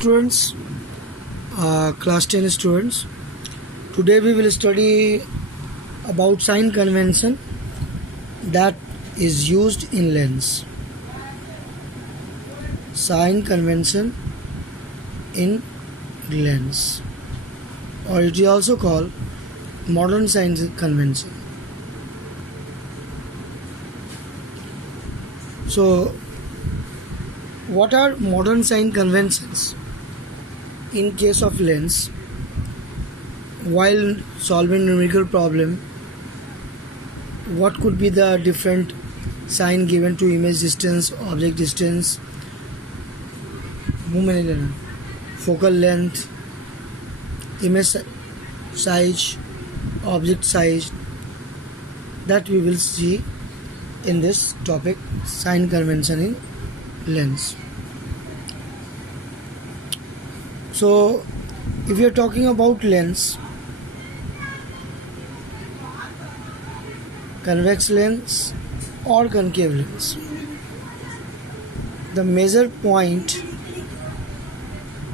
Students, class 10 students, today we will study about sign convention that is used in lens. Sign convention in lens, or it is also called modern sign convention. So what are modern sign conventions? In case of lens, while solving numerical problem, what could be the different sign given to image distance, object distance, focal length, image size, object size, that we will see in this topic, sign convention in lens. So if you are talking about lens, convex lens or concave lens, the measure point,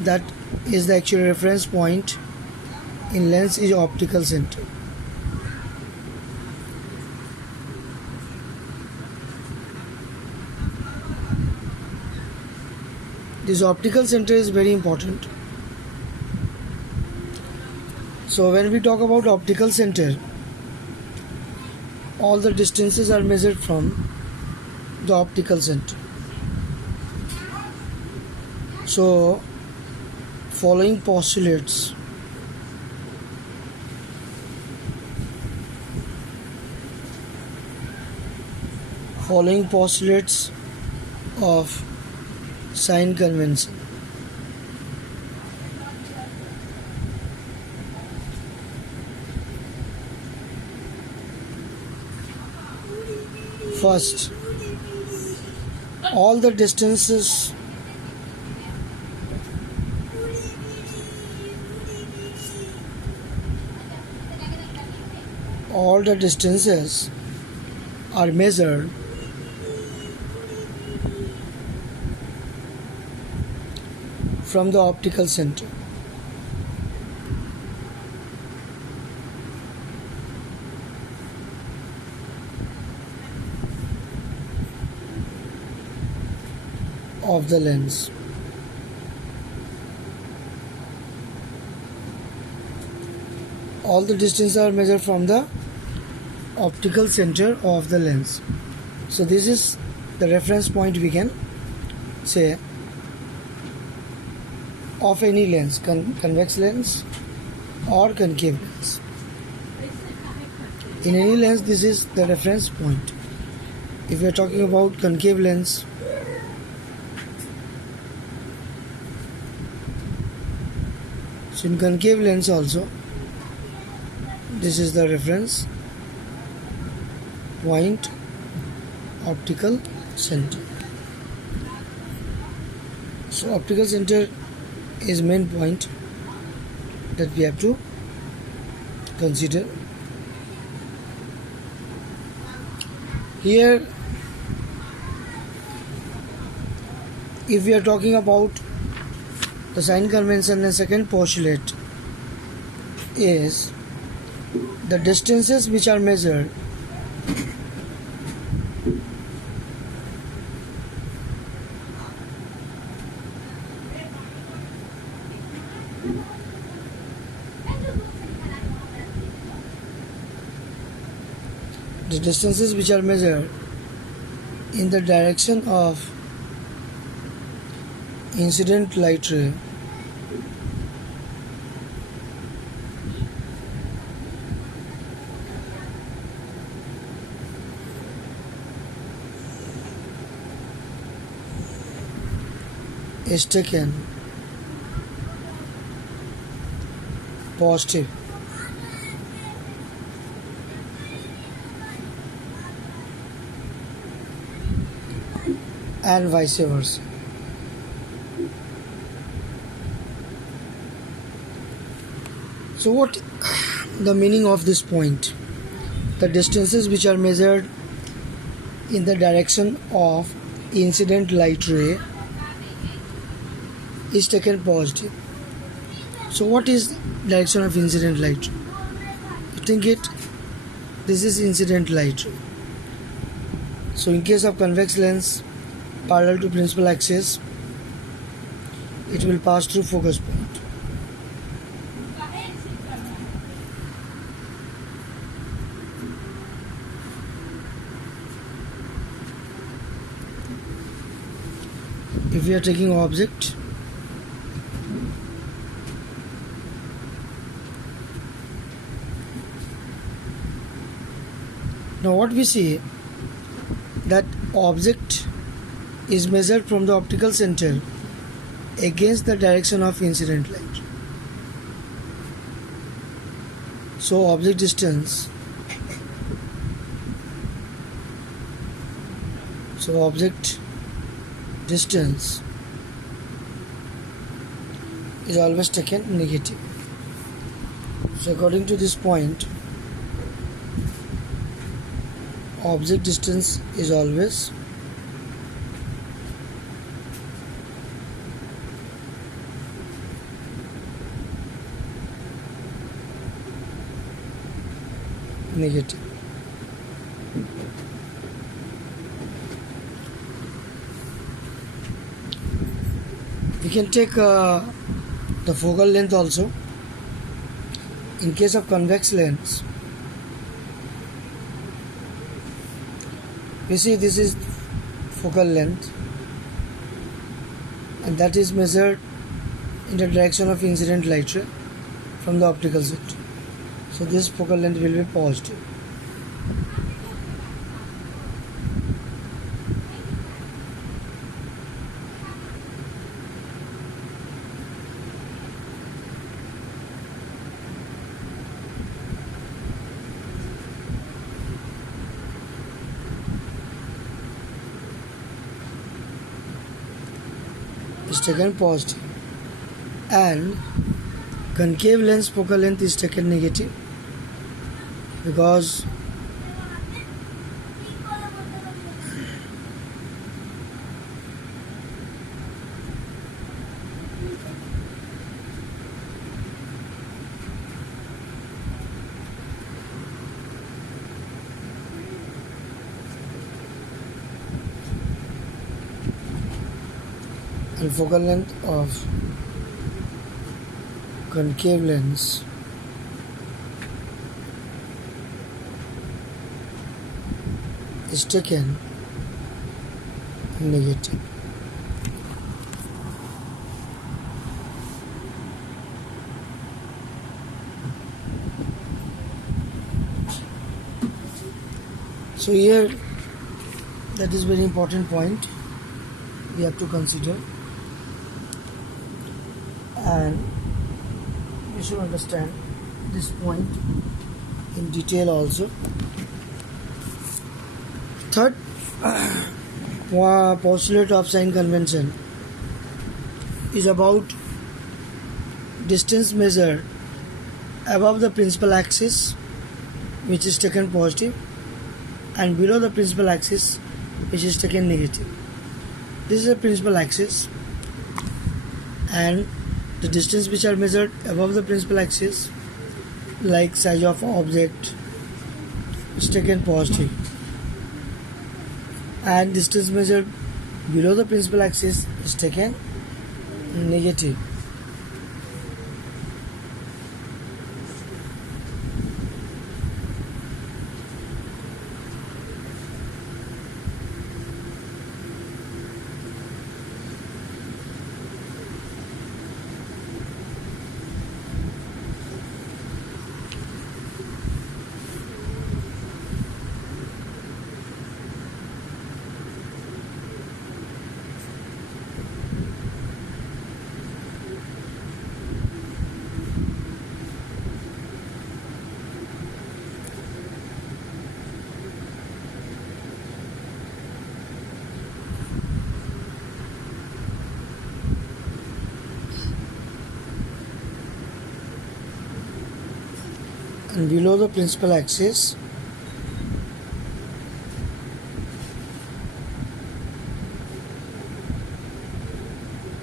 that is the actual reference point in lens, is optical center. This optical center is very important. So when we talk about optical center, all the distances are measured from the optical center. So following postulates of sign convention. First, all the distances are measured from the optical center. Of the lens. All the distances are measured from the optical center of the lens. So this is the reference point, we can say, of any lens, convex lens or concave lens. In any lens, this is the reference point. If we are talking about concave lens, so in concave lens also, this is the reference point, optical center. So optical center is main point that we have to consider. Here, if we are talking about the sign convention, the second postulate is the distances which are measured in the direction of incident light ray is taken positive and vice versa. So what the meaning of this point? The distances which are measured in the direction of incident light ray is taken positive. So what is direction of incident light? You think it? This is incident light. So in case of convex lens parallel to principal axis, it will pass through focus point. If we are taking object, now what we see, that object is measured from the optical center against the direction of incident light. So object distance, distance is always taken negative. So according to this point, object distance is always negative. We can take the focal length also. In case of convex lens, we see this is focal length, and that is measured in the direction of incident light ray from the optical center. So this focal length will be positive. Is taken positive, and concave lens focal length is taken negative because and focal length of concave lens is taken negative. So here, that is very important point we have to consider, and we should understand this point in detail also. Third postulate of sign convention is about distance measured above the principal axis, which is taken positive, and below the principal axis, which is taken negative. This is the principal axis, and the distance which are measured above the principal axis, like size of object, is taken positive, and distance measured below the principal axis is taken negative. And below the principal axis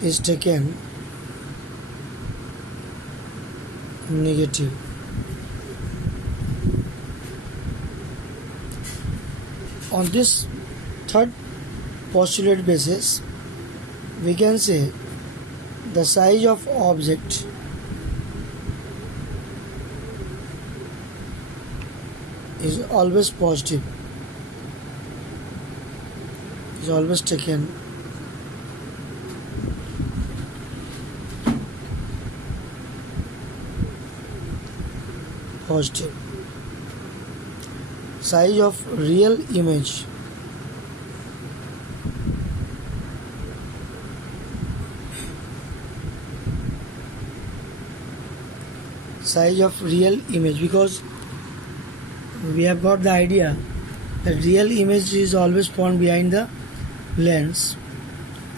is taken negative. On this third postulate basis, we can say the size of object is always positive, is always taken positive. Size of real image because we have got the idea that real image is always found behind the lens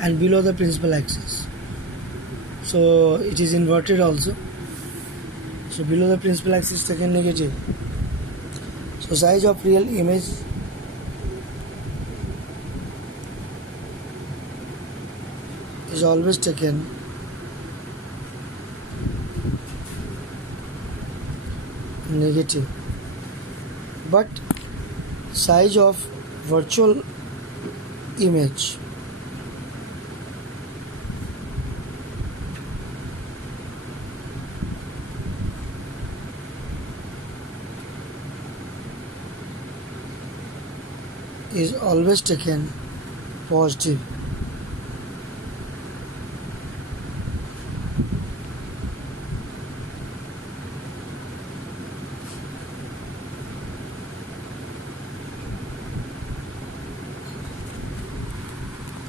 and below the principal axis, so it is inverted also. So below the principal axis taken negative. So size of real image is always taken negative, but size of virtual image is always taken positive.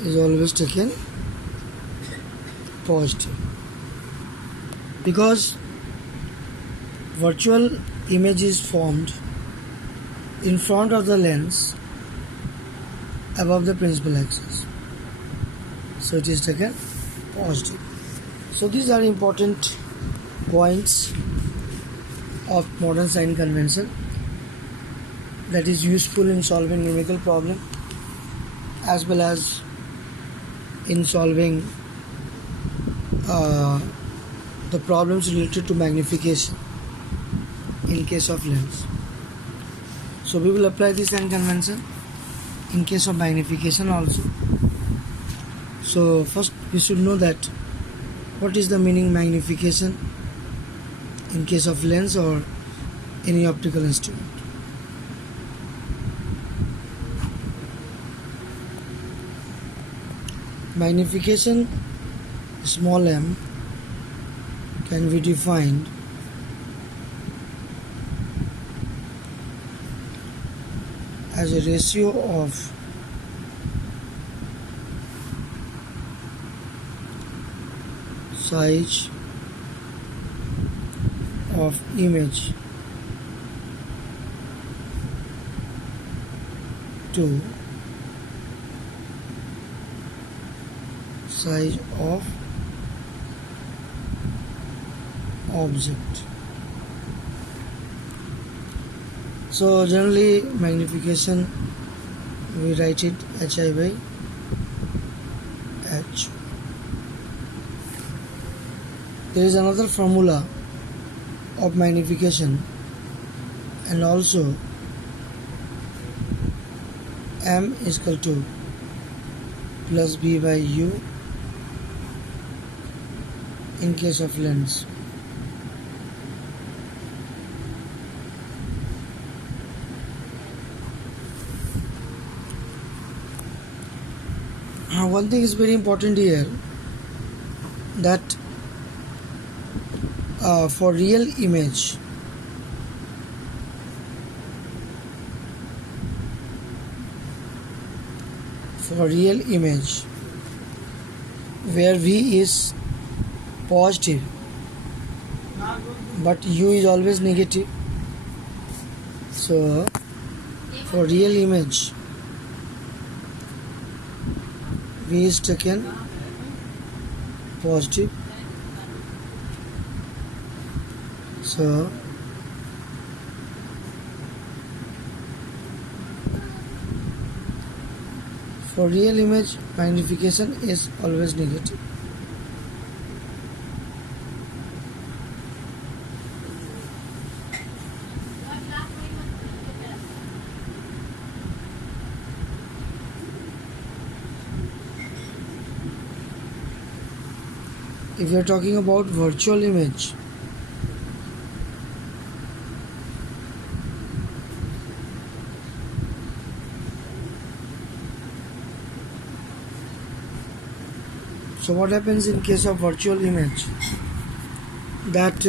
Is always taken positive because virtual image is formed in front of the lens above the principal axis, so it is taken positive. So these are important points of modern sign convention that is useful in solving numerical problem as well as in solving the problems related to magnification in case of lens. So we will apply this sign convention in case of magnification also. So first we should know that what is the meaning magnification in case of lens or any optical instrument. Magnification small m can be defined as a ratio of size of image to size of object. So generally magnification we write it hi by h. There is another formula of magnification and also m is equal to plus b by u in case of lens. One thing is very important here, that for real image where v is positive but u is always negative, so for real image v is taken positive, so for real image magnification is always negative. If we are talking about virtual image, so what happens in case of virtual image, that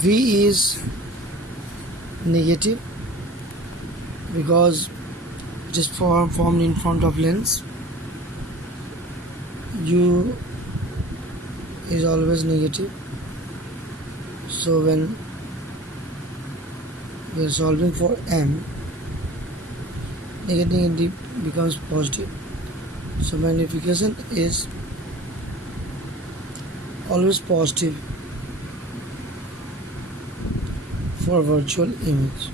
V is negative because it is formed in front of lens. U is always negative, so when we are solving for M, negative becomes positive, so magnification is always positive for virtual image.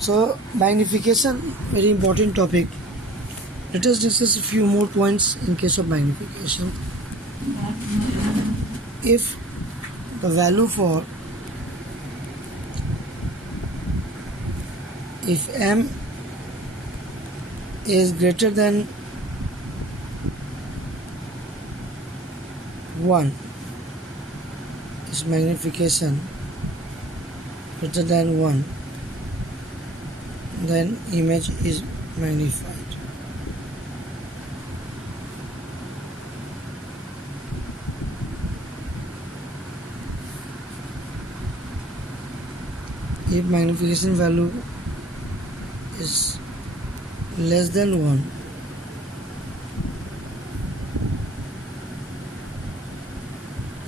So magnification, very important topic. Let us discuss a few more points in case of magnification. If the value for, if M is greater than 1, is magnification greater than 1, then image is magnified. If magnification value is less than 1,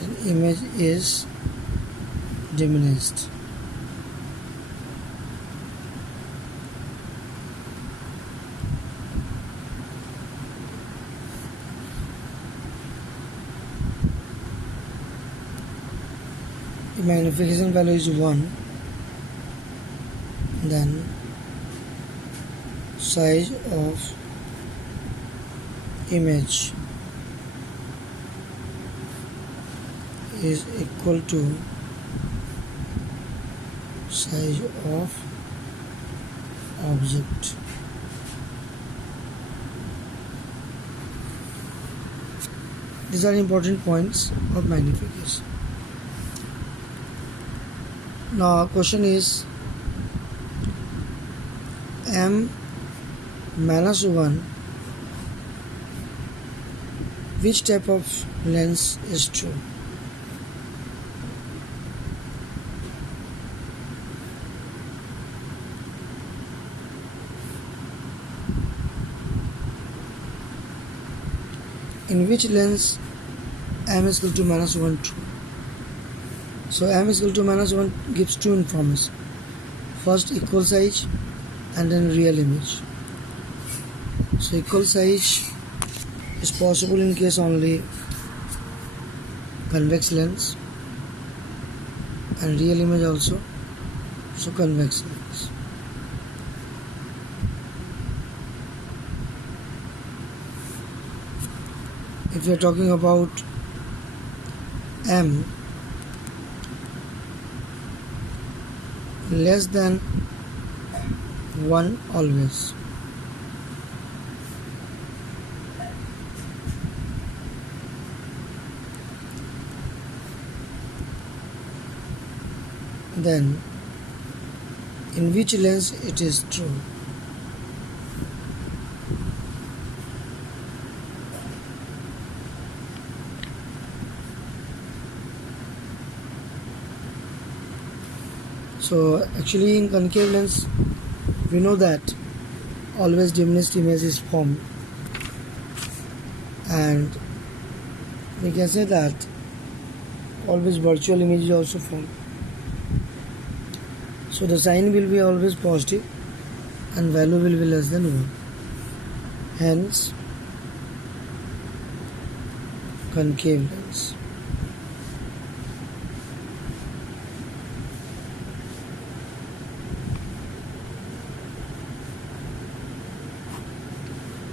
then image is diminished. If magnification value is 1, then size of image is equal to size of object. These are important points of magnification. Now question is, M minus 1, which type of lens is true? In which lens M is equal to minus 1 true? So M is equal to minus 1 gives two information. First equal size and then real image. So equal size is possible in case only convex lens, and real image also, so convex lens. If we are talking about M less than 1 always, then in which lens it is true? So actually in concave lens we know that always diminished image is formed, and we can say that always virtual image is also formed. So the sign will be always positive and value will be less than 1. Hence concave lens.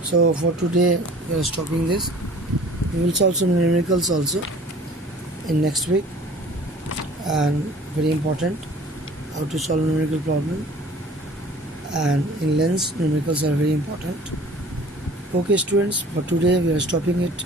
So for today we are stopping this. We will solve some numericals also in next week, and very important, how to solve numerical problem, and in lens numericals are very important. Okay students, for today we are stopping it.